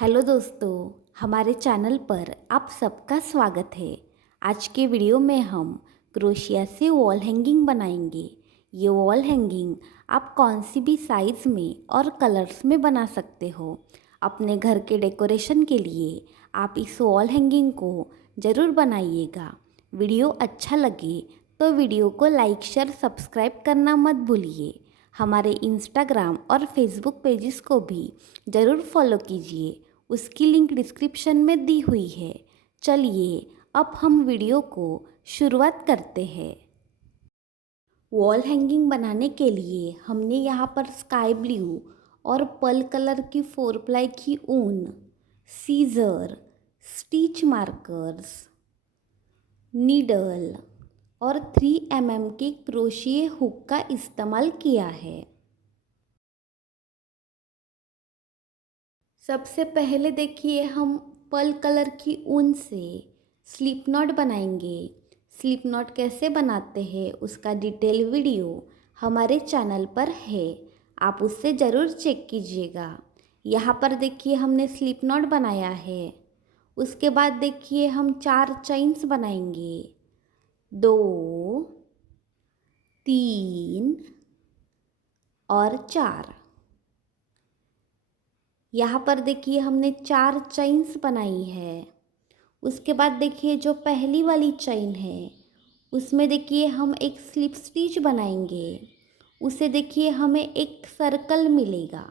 Hello दोस्तों, हमारे channel पर आप सबका स्वागत है। आज के वीडियो में हम क्रोशिया से वॉल हैंगिंग बनाएंगे। ये वॉल हैंगिंग आप कौन सी भी साइज़ में और कलर्स में बना सकते हो। अपने घर के डेकोरेशन के लिए आप इस वॉल हैंगिंग को ज़रूर बनाइएगा। वीडियो अच्छा लगे तो वीडियो को लाइक शेयर सब्सक्राइब करना मत भूलिए। हमारे इंस्टाग्राम और फेसबुक पेजेस को भी ज़रूर फॉलो कीजिए, उसकी लिंक डिस्क्रिप्शन में दी हुई है। चलिए अब हम वीडियो को शुरुआत करते हैं। वॉल हैंगिंग बनाने के लिए हमने यहाँ पर स्काई ब्लू और पर्ल कलर की 4 प्लाई की ऊन, सीज़र, स्टिच मार्कर्स, नीडल और 3 mm के क्रोशिए हुक का इस्तेमाल किया है। सबसे पहले देखिए हम पर्ल कलर की ऊन से स्लिप नॉट बनाएंगे। स्लिप नॉट कैसे बनाते हैं उसका डिटेल वीडियो हमारे चैनल पर है, आप उससे ज़रूर चेक कीजिएगा। यहाँ पर देखिए हमने स्लिप नॉट बनाया है। उसके बाद देखिए हम 4 चेन्स बनाएंगे, 2, 3 और 4। यहाँ पर देखिए हमने 4 चेन्स बनाई है। उसके बाद देखिए जो पहली वाली चेन है उसमें देखिए हम एक स्लिप स्टिच बनाएंगे। उसे देखिए हमें एक सर्कल मिलेगा।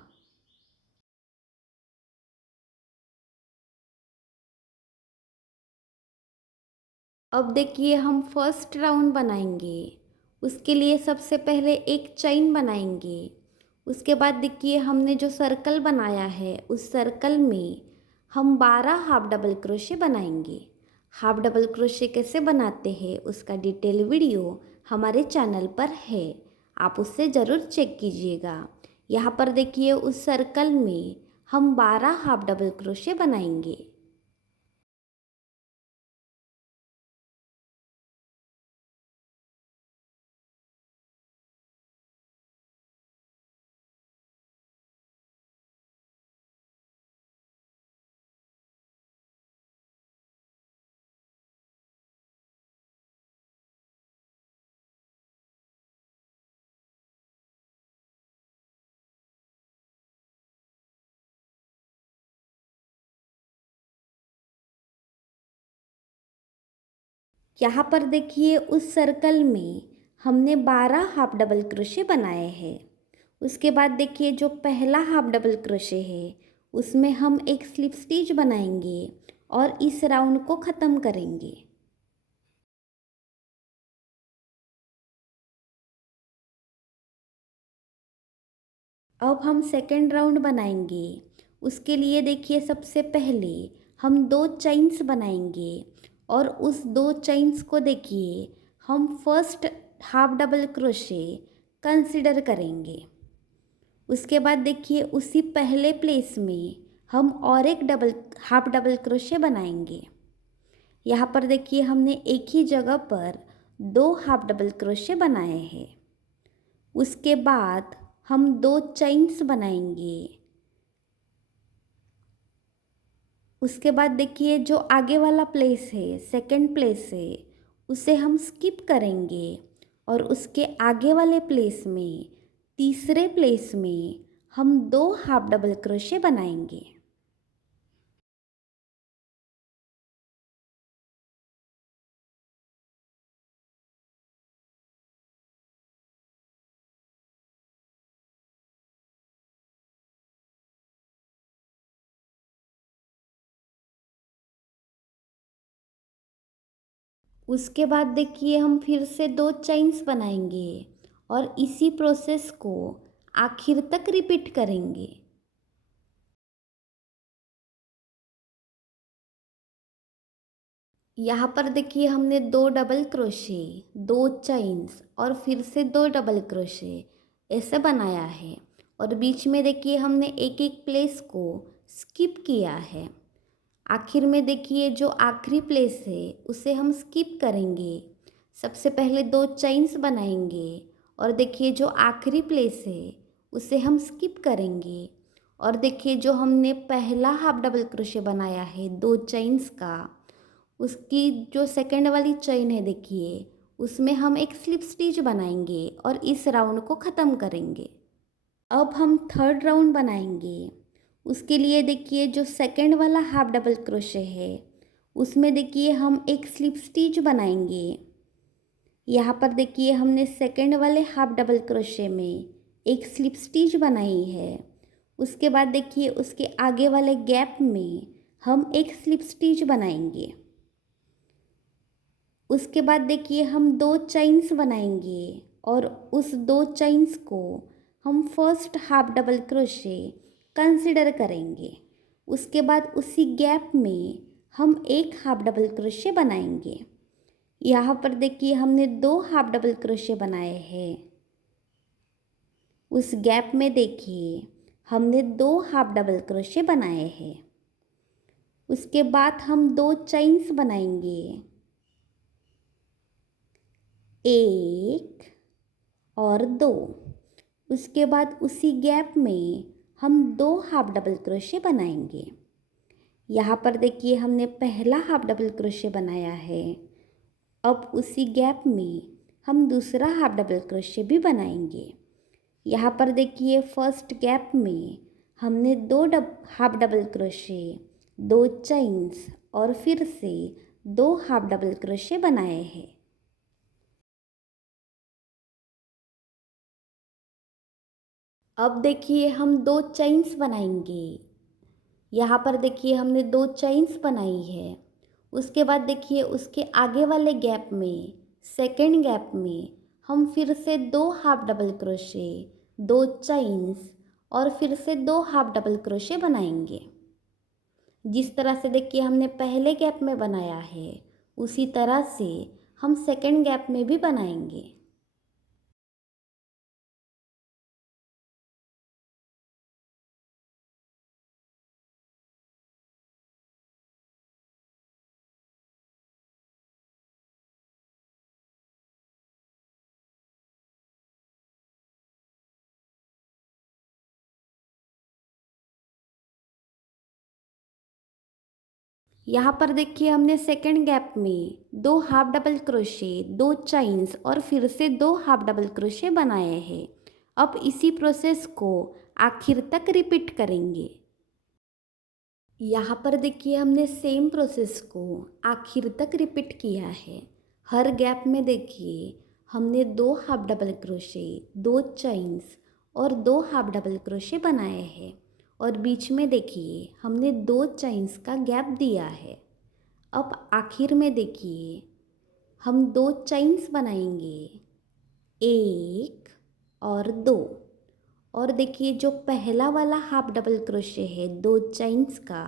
अब देखिए हम फर्स्ट राउंड बनाएंगे। उसके लिए सबसे पहले एक चेन बनाएंगे। उसके बाद देखिए हमने जो सर्कल बनाया है उस सर्कल में हम 12 हाफ डबल क्रोशे बनाएंगे। हाफ डबल क्रोशे कैसे बनाते हैं उसका डिटेल वीडियो हमारे चैनल पर है, आप उससे ज़रूर चेक कीजिएगा। यहाँ पर देखिए उस सर्कल में हम 12 हाफ डबल क्रोशे बनाएंगे। यहाँ पर देखिए उस सर्कल में हमने 12 हाफ डबल क्रोशे बनाए हैं। उसके बाद देखिए जो पहला हाफ डबल क्रोशे है उसमें हम एक स्लिप स्टिच बनाएंगे और इस राउंड को ख़त्म करेंगे। अब हम सेकेंड राउंड बनाएंगे। उसके लिए देखिए सबसे पहले हम 2 चेन्स बनाएंगे और उस 2 चेन्स को देखिए हम first half double crochet consider करेंगे। उसके बाद देखिए उसी पहले प्लेस में हम और एक हाफ डबल क्रोशे बनाएंगे। यहाँ पर देखिए हमने एक ही जगह पर 2 हाफ डबल क्रोशे बनाए हैं। उसके बाद हम 2 चेन्स बनाएंगे। उसके बाद देखिए जो आगे वाला प्लेस है, सेकंड प्लेस है, उसे हम स्किप करेंगे और उसके आगे वाले प्लेस में, तीसरे प्लेस में हम 2 हाफ डबल क्रोशे बनाएंगे। उसके बाद देखिए हम फिर से 2 चेन्स बनाएंगे और इसी प्रोसेस को आखिर तक रिपीट करेंगे। यहाँ पर देखिए हमने 2 डबल क्रोशे, 2 चेन्स और फिर से 2 डबल क्रोशे ऐसे बनाया है और बीच में देखिए हमने एक एक प्लेस को स्किप किया है। आखिर में देखिए जो आखिरी प्लेस है उसे हम स्किप करेंगे। सबसे पहले 2 चेन्स बनाएंगे और देखिए जो आखिरी प्लेस है उसे हम स्किप करेंगे और देखिए जो हमने पहला हाफ डबल क्रोशे बनाया है 2 चेन्स का, उसकी जो सेकंड वाली चेन है देखिए उसमें हम एक स्लिप स्टिच बनाएंगे और इस राउंड को ख़त्म करेंगे। अब हम थर्ड राउंड बनाएंगे। उसके लिए देखिए जो सेकंड वाला हाफ डबल क्रोशे है उसमें देखिए हम एक स्लिप स्टिच बनाएंगे। यहाँ पर देखिए हमने सेकंड वाले हाफ डबल क्रोशे में एक स्लिप स्टिच बनाई है। उसके बाद देखिए उसके आगे वाले गैप में हम एक स्लिप स्टिच बनाएंगे। उसके बाद देखिए हम 2 चेन्स बनाएंगे और उस 2 चेन्स को हम first half double crochet consider करेंगे। उसके बाद उसी गैप में हम एक हाफ डबल क्रोशे बनाएंगे। यहाँ पर देखिए हमने 2 हाफ डबल क्रोशे बनाए हैं। उस गैप में देखिए हमने 2 हाफ डबल क्रोशे बनाए हैं। उसके बाद हम 2 चेन्स बनाएंगे, 1 और 2। उसके बाद उसी गैप में हम 2 हाफ डबल क्रोशे बनाएंगे। यहाँ पर देखिए हमने पहला हाफ डबल क्रोशे बनाया है। अब उसी गैप में हम दूसरा हाफ डबल क्रोशे भी बनाएंगे। यहाँ पर देखिए फर्स्ट गैप में हमने 2 हाफ डबल क्रोशे, 2 चेन्स और फिर से 2 हाफ डबल क्रोशे बनाए हैं। अब देखिए हम 2 चेन्स बनाएंगे। यहाँ पर देखिए हमने 2 चेन्स बनाई है। उसके बाद देखिए उसके आगे वाले गैप में, सेकंड गैप में हम फिर से 2 हाफ डबल क्रोशे, 2 चेन्स और फिर से 2 हाफ डबल क्रोशे बनाएंगे। जिस तरह से देखिए हमने पहले गैप में बनाया है उसी तरह से हम सेकंड गैप में भी बनाएंगे। यहाँ पर देखिए हमने सेकंड गैप में 2 हाफ डबल क्रोशे, 2 चेन्स और फिर से 2 हाफ डबल क्रोशे बनाए हैं। अब इसी प्रोसेस को आखिर तक रिपीट करेंगे। यहाँ पर देखिए हमने सेम प्रोसेस को आखिर तक रिपीट किया है। हर गैप में देखिए हमने 2 हाफ डबल क्रोशे, 2 चेन्स और 2 हाफ डबल क्रोशे बनाए हैं और बीच में देखिए हमने 2 चेन्स का गैप दिया है। अब आखिर में देखिए हम 2 चेन्स बनाएंगे, 1 और 2। और देखिए जो पहला वाला हाफ डबल क्रोशे है 2 चेन्स का,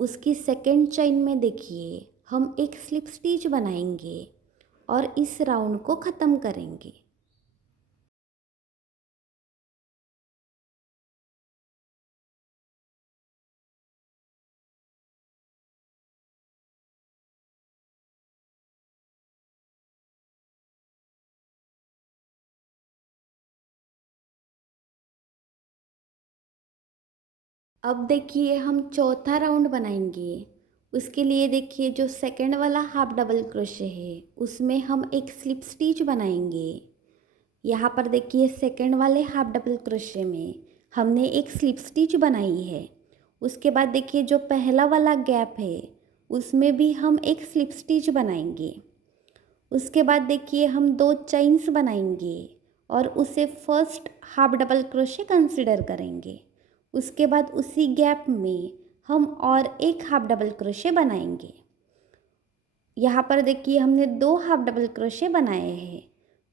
उसकी सेकंड चेन में देखिए हम एक स्लिप स्टिच बनाएंगे और इस राउंड को ख़त्म करेंगे। अब देखिए हम चौथा राउंड बनाएंगे। उसके लिए देखिए जो सेकंड वाला हाफ डबल क्रोशे है उसमें हम एक स्लिप स्टिच बनाएंगे। यहाँ पर देखिए सेकंड वाले हाफ डबल क्रोशे में हमने एक स्लिप स्टिच बनाई है। उसके बाद देखिए जो पहला वाला गैप है उसमें भी हम एक स्लिप स्टिच बनाएंगे। उसके बाद देखिए हम 2 चेन्स बनाएंगे और उसे first half double crochet consider करेंगे। उसके बाद उसी गैप में हम और एक हाफ डबल क्रोशे बनाएंगे। यहाँ पर देखिए हमने 2 हाफ डबल क्रोशे बनाए हैं।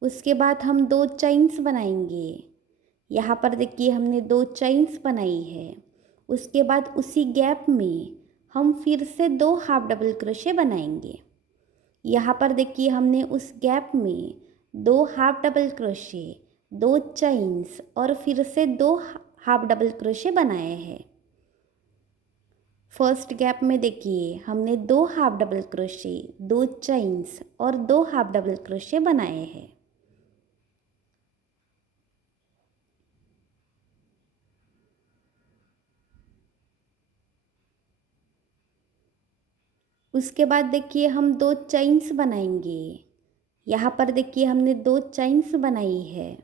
उसके बाद हम 2 चेन्स बनाएंगे। यहाँ पर देखिए हमने 2 चेन्स बनाई है। उसके बाद उसी गैप में हम फिर से 2 हाफ डबल क्रोशे बनाएंगे। यहाँ पर देखिए हमने उस गैप में 2 हाफ डबल क्रोशे, 2 चेन्स और फिर से 2 हाफ डबल क्रोशे बनाए हैं। फर्स्ट गैप में देखिए हमने 2 हाफ डबल क्रोशे, 2 चेन्स और 2 हाफ डबल क्रोशे बनाए हैं। उसके बाद देखिए हम दो चेन्स बनाएंगे। यहाँ पर देखिए हमने दो चेन्स बनाई है।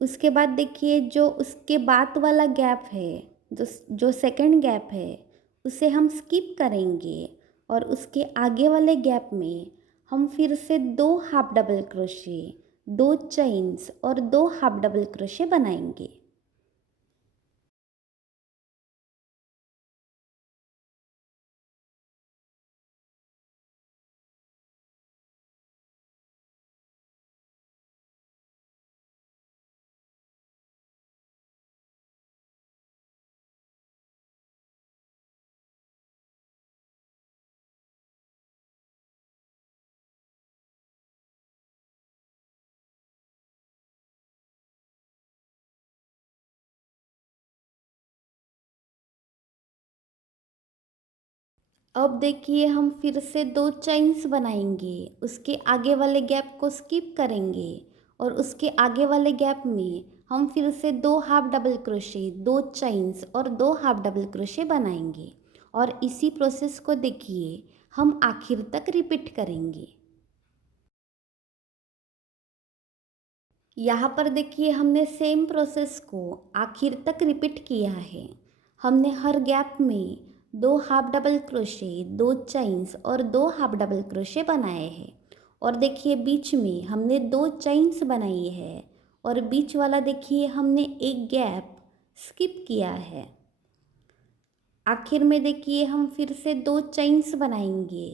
उसके बाद देखिए जो उसके बाद वाला गैप है, जो जो सेकंड गैप है, उसे हम स्किप करेंगे और उसके आगे वाले गैप में हम फिर से दो हाफ डबल क्रोशे, दो चेन्स और दो हाफ डबल क्रोशे बनाएंगे। अब देखिए हम फिर से दो चेन्स बनाएंगे, उसके आगे वाले गैप को स्किप करेंगे और उसके आगे वाले गैप में हम फिर से दो हाफ डबल क्रोशे, दो चेन्स और दो हाफ डबल क्रोशे बनाएंगे और इसी प्रोसेस को देखिए हम आखिर तक रिपीट करेंगे। यहाँ पर देखिए हमने सेम प्रोसेस को आखिर तक रिपीट किया है। हमने हर गैप में दो हाफ डबल क्रोशे, दो चेन्स और दो हाफ डबल क्रोशे बनाए हैं और देखिए बीच में हमने दो चेन्स बनाई है और बीच वाला देखिए हमने एक गैप स्किप किया है। आखिर में देखिए हम फिर से दो चेन्स बनाएंगे,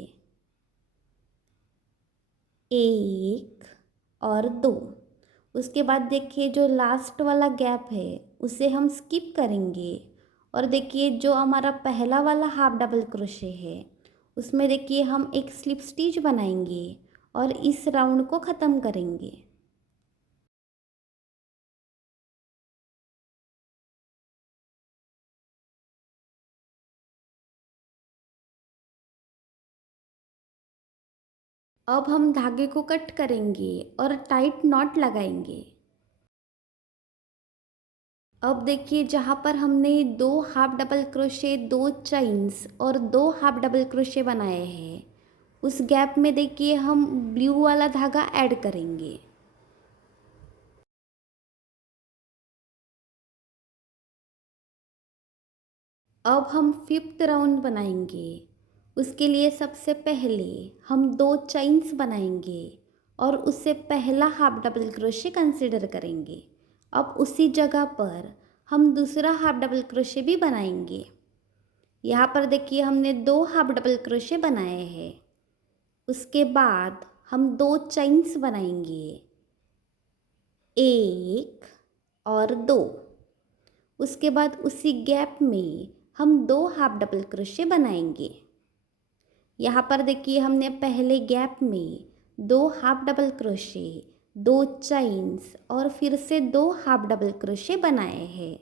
एक और दो। उसके बाद देखिए जो लास्ट वाला गैप है उसे हम स्किप करेंगे और देखिए जो हमारा पहला वाला हाफ डबल क्रोशे है उसमें देखिए हम एक स्लिप स्टिच बनाएंगे और इस राउंड को ख़त्म करेंगे। अब हम धागे को कट करेंगे और टाइट नॉट लगाएंगे। अब देखिए जहाँ पर हमने दो हाफ डबल क्रोशे, दो चेन्स और दो हाफ डबल क्रोशे बनाए हैं, उस गैप में देखिए हम ब्लू वाला धागा ऐड करेंगे। अब हम फिफ्थ राउंड बनाएंगे। उसके लिए सबसे पहले हम दो चेन्स बनाएंगे और उससे पहला हाफ डबल क्रोशे कंसीडर करेंगे। अब उसी जगह पर हम दूसरा हाफ डबल क्रोशे भी बनाएंगे। यहाँ पर देखिए हमने दो हाफ डबल क्रोशे बनाए हैं। उसके बाद हम दो चेन्स बनाएंगे, एक और दो। उसके बाद उसी गैप में हम दो हाफ डबल क्रोशे बनाएंगे। यहाँ पर देखिए हमने पहले गैप में दो हाफ डबल क्रोशे, दो चेन्स और फिर से दो हाफ डबल क्रोशे बनाए हैं।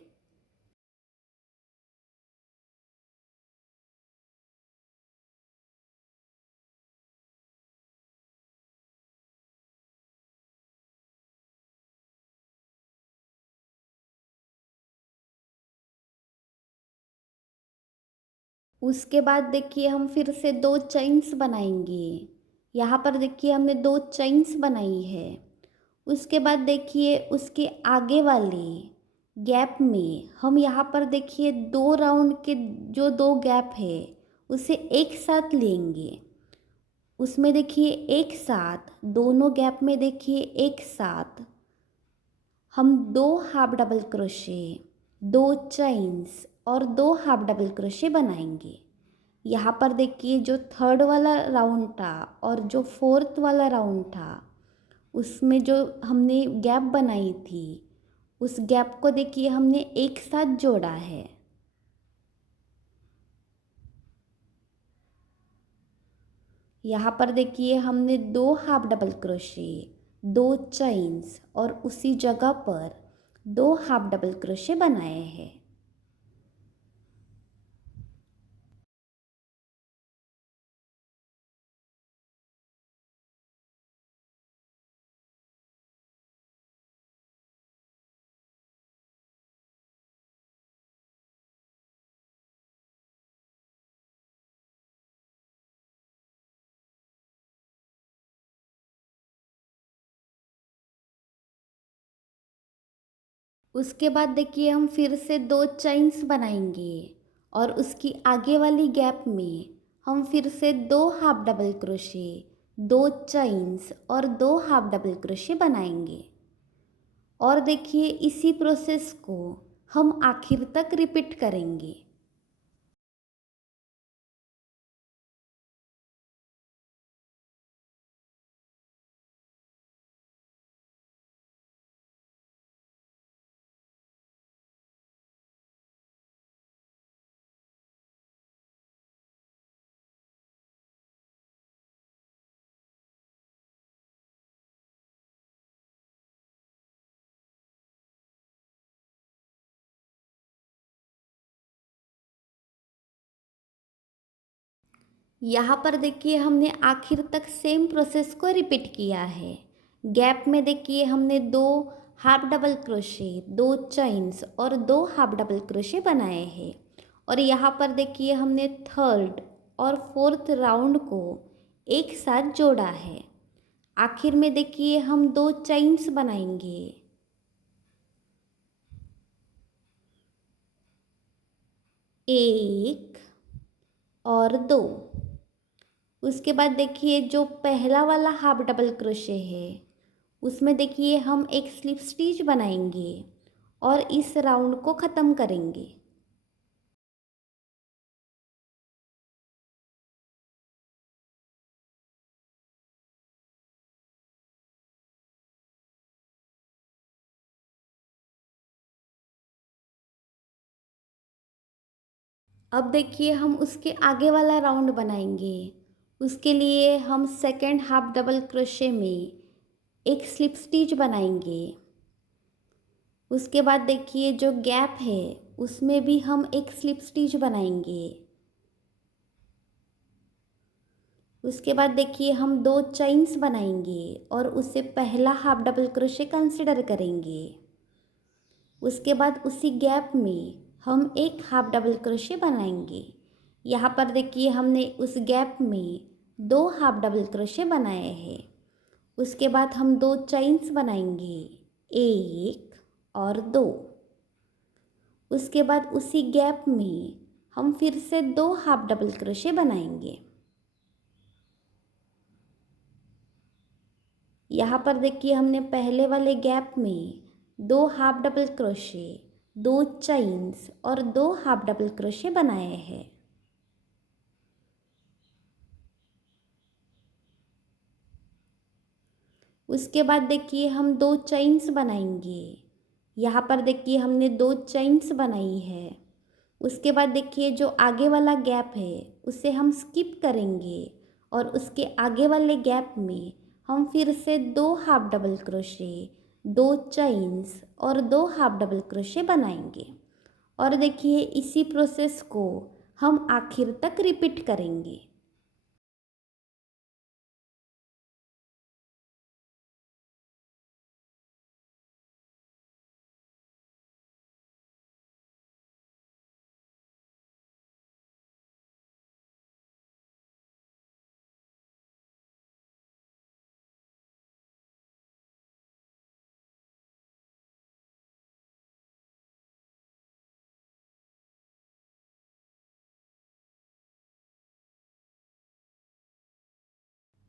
उसके बाद देखिए हम फिर से दो चेन्स बनाएंगे। यहाँ पर देखिए हमने दो चेन्स बनाई है। उसके बाद देखिए उसके आगे वाले गैप में हम यहाँ पर देखिए दो राउंड के जो दो गैप है उसे एक साथ लेंगे। उसमें देखिए एक साथ दोनों गैप में देखिए एक साथ हम दो हाफ डबल क्रोशे, दो चेन्स और दो हाफ डबल क्रोशे बनाएंगे। यहाँ पर देखिए जो थर्ड वाला राउंड था और जो फोर्थ वाला राउंड था उसमें जो हमने गैप बनाई थी उस गैप को देखिए हमने एक साथ जोड़ा है। यहाँ पर देखिए हमने दो हाफ डबल क्रोशे, दो चेन्स और उसी जगह पर दो हाफ डबल क्रोशे बनाए हैं। उसके बाद देखिए हम फिर से 2 चेन्स बनाएंगे और उसकी आगे वाली गैप में हम फिर से 2 हाफ डबल क्रोशे, 2 चेन्स और 2 हाफ डबल क्रोशे बनाएंगे। और देखिए इसी प्रोसेस को हम आखिर तक रिपीट करेंगे। यहाँ पर देखिए हमने आखिर तक सेम प्रोसेस को रिपीट किया है। गैप में देखिए हमने 2 हाफ डबल क्रोशे, 2 चेन्स और 2 हाफ डबल क्रोशे बनाए हैं। और यहाँ पर देखिए हमने थर्ड और फोर्थ राउंड को एक साथ जोड़ा है। आखिर में देखिए हम 2 चेन्स बनाएंगे, एक और 2। उसके बाद देखिए जो पहला वाला हाफ डबल क्रोशे है उसमें देखिए हम एक स्लिप स्टिच बनाएंगे और इस राउंड को ख़त्म करेंगे। अब देखिए हम उसके आगे वाला राउंड बनाएंगे। उसके लिए हम सेकेंड हाफ डबल क्रोशे में एक स्लिप स्टिच बनाएंगे। उसके बाद देखिए जो गैप है उसमें भी हम एक स्लिप स्टिच बनाएंगे। उसके बाद देखिए हम 2 चेन्स बनाएंगे और उससे पहला हाफ डबल क्रोशे कंसिडर करेंगे। उसके बाद उसी गैप में हम एक हाफ डबल क्रोशे बनाएंगे। यहाँ पर देखिए हमने उस गैप में 2 हाफ डबल क्रोशे बनाए हैं। उसके बाद हम 2 चेन्स बनाएंगे, एक और 2। उसके बाद उसी गैप में हम फिर से 2 हाफ डबल क्रोशे बनाएंगे। यहाँ पर देखिए हमने पहले वाले गैप में 2 हाफ डबल क्रोशे, 2 चेन्स और 2 हाफ डबल क्रोशे बनाए हैं। उसके बाद देखिए हम 2 चेन्स बनाएंगे। यहाँ पर देखिए हमने 2 चेन्स बनाई है। उसके बाद देखिए जो आगे वाला गैप है उसे हम स्किप करेंगे और उसके आगे वाले गैप में हम फिर से 2 हाफ डबल क्रोशे, 2 चेन्स और 2 हाफ डबल क्रोशे बनाएंगे। और देखिए इसी प्रोसेस को हम आखिर तक रिपीट करेंगे।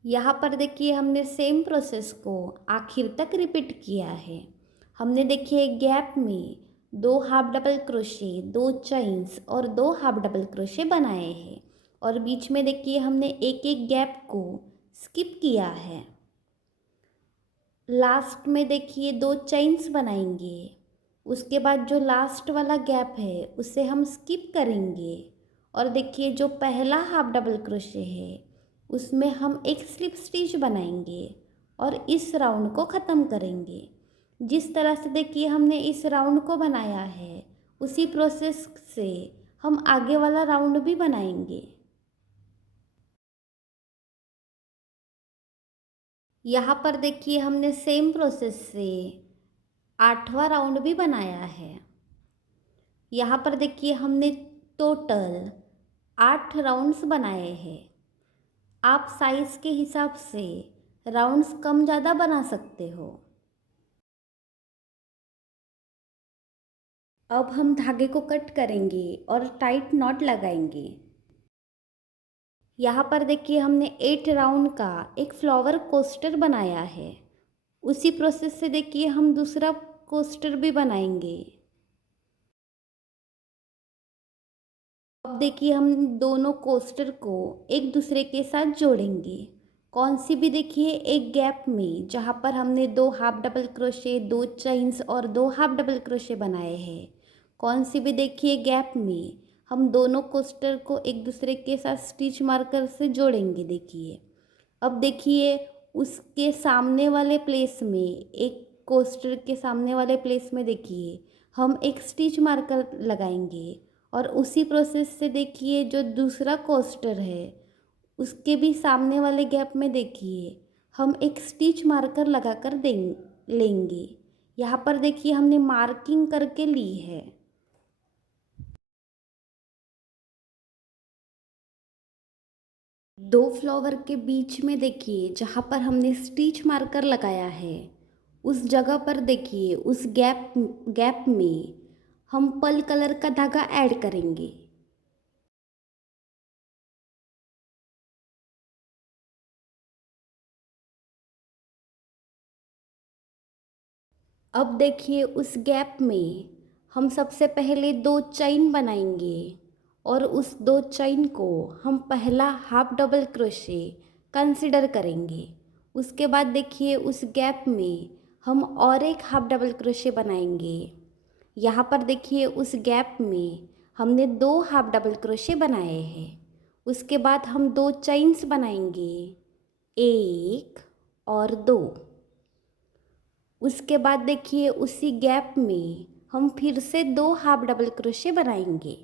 यहाँ पर देखिए हमने सेम प्रोसेस को आखिर तक रिपीट किया है। हमने देखिए गैप में 2 हाफ डबल क्रोशे, 2 चेन्स और 2 हाफ डबल क्रोशे बनाए हैं और बीच में देखिए हमने एक एक गैप को स्किप किया है। लास्ट में देखिए 2 चेन्स बनाएंगे। उसके बाद जो लास्ट वाला गैप है उसे हम स्किप करेंगे और देखिए जो पहला हाफ डबल क्रोशे है उसमें हम एक स्लिप स्टिच बनाएंगे और इस राउंड को ख़त्म करेंगे। जिस तरह से देखिए हमने इस राउंड को बनाया है उसी प्रोसेस से हम आगे वाला राउंड भी बनाएंगे। यहाँ पर देखिए हमने सेम प्रोसेस से 8वां राउंड भी बनाया है। यहाँ पर देखिए हमने टोटल 8 राउंड्स बनाए हैं। आप साइज़ के हिसाब से राउंड्स कम ज़्यादा बना सकते हो। अब हम धागे को कट करेंगे और टाइट नॉट लगाएंगे। यहाँ पर देखिए हमने 8 राउंड का एक फ्लावर कोस्टर बनाया है। उसी प्रोसेस से देखिए हम दूसरा कोस्टर भी बनाएंगे। अब देखिए हम दोनों कोस्टर को एक दूसरे के साथ जोड़ेंगे। कौन सी भी देखिए एक गैप में जहाँ पर हमने 2 हाफ डबल क्रोशे, 2 चेन्स और 2 हाफ डबल क्रोशे बनाए हैं, कौन सी भी देखिए गैप में हम दोनों कोस्टर को एक दूसरे के साथ स्टिच मार्कर से जोड़ेंगे। देखिए अब देखिए उसके सामने वाले प्लेस में, एक कोस्टर के सामने वाले प्लेस में देखिए हम एक स्टिच मार्कर लगाएंगे और उसी प्रोसेस से देखिए जो दूसरा कोस्टर है उसके भी सामने वाले गैप में देखिए हम एक स्टिच मार्कर लगाकर लेंगे। यहाँ पर देखिए हमने मार्किंग करके ली है। दो फ्लावर के बीच में देखिए जहाँ पर हमने स्टिच मार्कर लगाया है उस जगह पर देखिए उस गैप में हम पर्ल कलर का धागा ऐड करेंगे। अब देखिए उस गैप में हम सबसे पहले 2 चेन बनाएंगे और उस 2 चेन को हम पहला हाफ डबल क्रोशे कंसिडर करेंगे। उसके बाद देखिए उस गैप में हम और एक हाफ डबल क्रोशे बनाएंगे। यहाँ पर देखिए उस गैप में हमने 2 हाफ डबल क्रोशे बनाए हैं। उसके बाद हम 2 चेन्स बनाएंगे, 1 और 2। उसके बाद देखिए उसी गैप में हम फिर से 2 हाफ डबल क्रोशे बनाएंगे।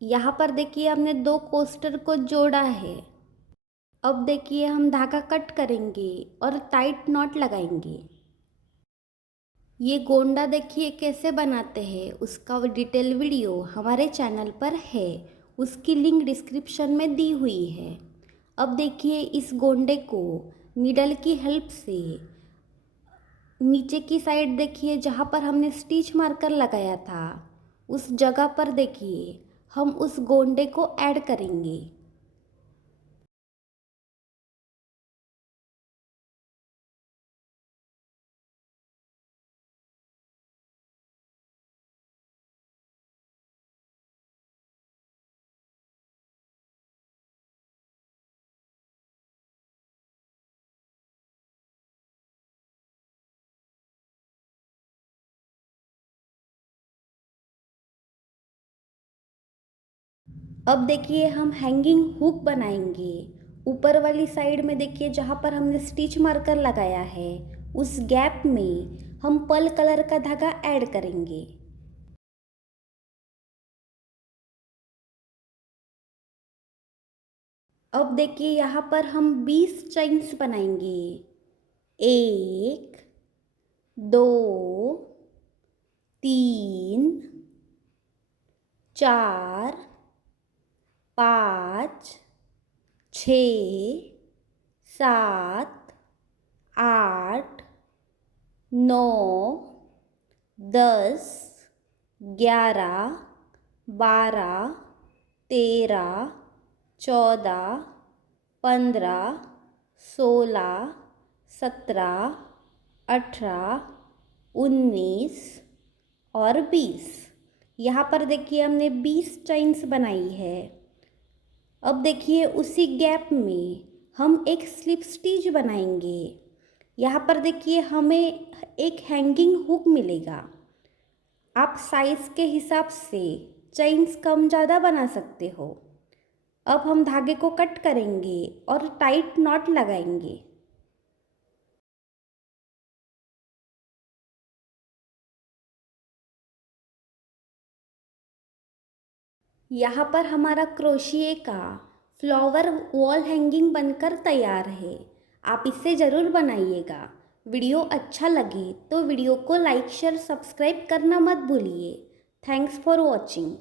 यहाँ पर देखिए हमने 2 कोस्टर को जोड़ा है। अब देखिए हम धागा कट करेंगे और टाइट नॉट लगाएंगे। ये गोंडा देखिए कैसे बनाते हैं उसका डिटेल वीडियो हमारे चैनल पर है, उसकी लिंक डिस्क्रिप्शन में दी हुई है। अब देखिए इस गोंडे को नीडल की हेल्प से नीचे की साइड देखिए जहाँ पर हमने स्टिच मार्कर लगाया था उस जगह पर देखिए हम उस गोंडे को ऐड करेंगे। अब देखिए हम हैंगिंग हुक बनाएंगे। ऊपर वाली साइड में देखिए जहाँ पर हमने स्टिच मार्कर लगाया है उस गैप में हम पर्ल कलर का धागा ऐड करेंगे। अब देखिए यहाँ पर हम 20 चेन्स बनाएंगे, 1, 2, 3, 4, 5, 6, 7, 8, 9, 10, 11, 12, 13, 14, 15, 16, 17, 18, 19 और 20। यहाँ पर देखिए हमने 20 चेन्स बनाई है। अब देखिए उसी गैप में हम एक स्लिप स्टिच बनाएंगे। यहाँ पर देखिए हमें एक हैंगिंग हुक मिलेगा। आप साइज़ के हिसाब से चेन्स कम ज़्यादा बना सकते हो। अब हम धागे को कट करेंगे और टाइट नॉट लगाएंगे। यहाँ पर हमारा क्रोशिए का फ्लावर वॉल हैंगिंग बनकर तैयार है। आप इसे ज़रूर बनाइएगा। वीडियो अच्छा लगे तो वीडियो को लाइक शेयर सब्सक्राइब करना मत भूलिए। Thanks for watching.